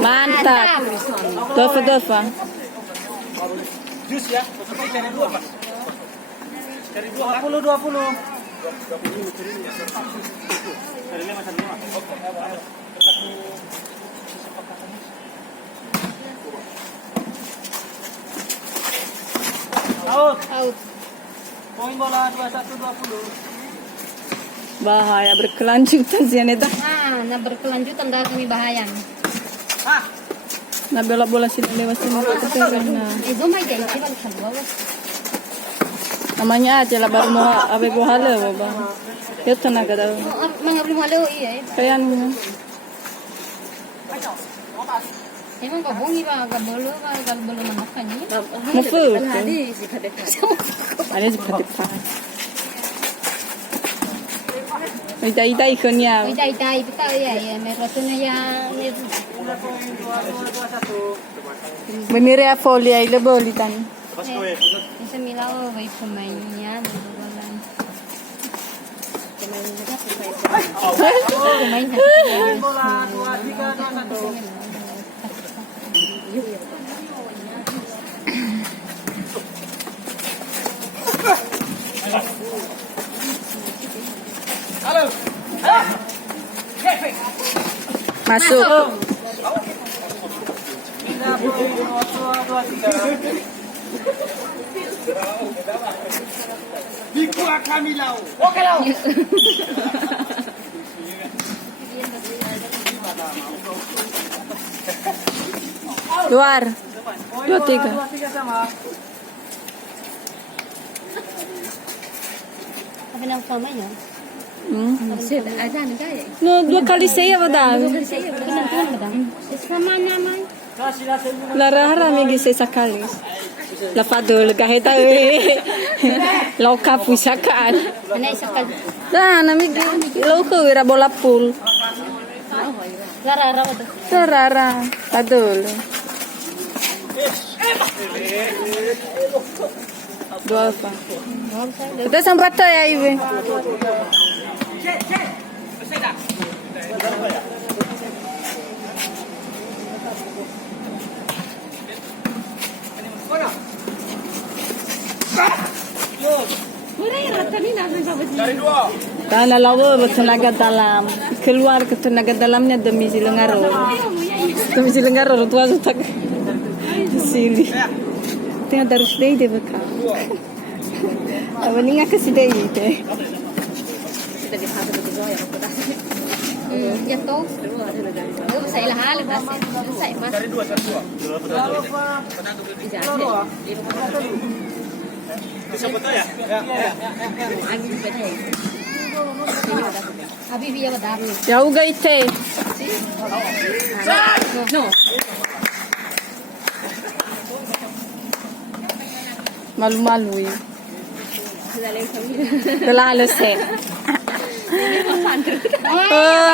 Mantap. Dova. Jus ya, cari dua Pak. Cari 20. Cari 5. Out. Poin bola 21-20. Bahaya berkelanjutan sih Aneta. Nah berkelanjutan dah kami bahaya. Nah bola sini lewat sini ke terang. Itu mah jadi bang kedua. Namanya aja lah baru mau abe bohala baba. Ya tenaga dah. Mengabri malu iya. Kayaknya. Emang babongi ba gabolo namakanya. Mafu. Ada sih pada pak. Ida ikon ya. Ida kita ya merosnya ya. Menire a folia ile boli tan. Bisa milau bayi pemainnya bola. Pemain Bola 23-21. Halo. Masuk. Biku kami lau. Oke lau. Luar. 23 sama. Tapi nang sama ya. Ada nih ya. No, 2 kali saya pada. Saya kenal madam. Sama nama. La rara mi gise sakali. La padol kahit ay lauka pusakan. Anay sakal. Nah, nami lauka wira bola pool. Lara ito. Rara padol. 2 pa. Kita sambat to ya ibe. Cari 2. Karena lawa tenaga dalam. Keluar ke tenaga dalamnya demi Silenggaro. Demi Silenggaro tua tak di sini. Tengah terus deh beka. Apa ni ngak sedih deh. Jatuh. Saya lah hal saya mas. Cari 2. Bisa betul ya? Habis dia badar. Jauh gay teh. No. Malu-malu ya. Terlalu sih.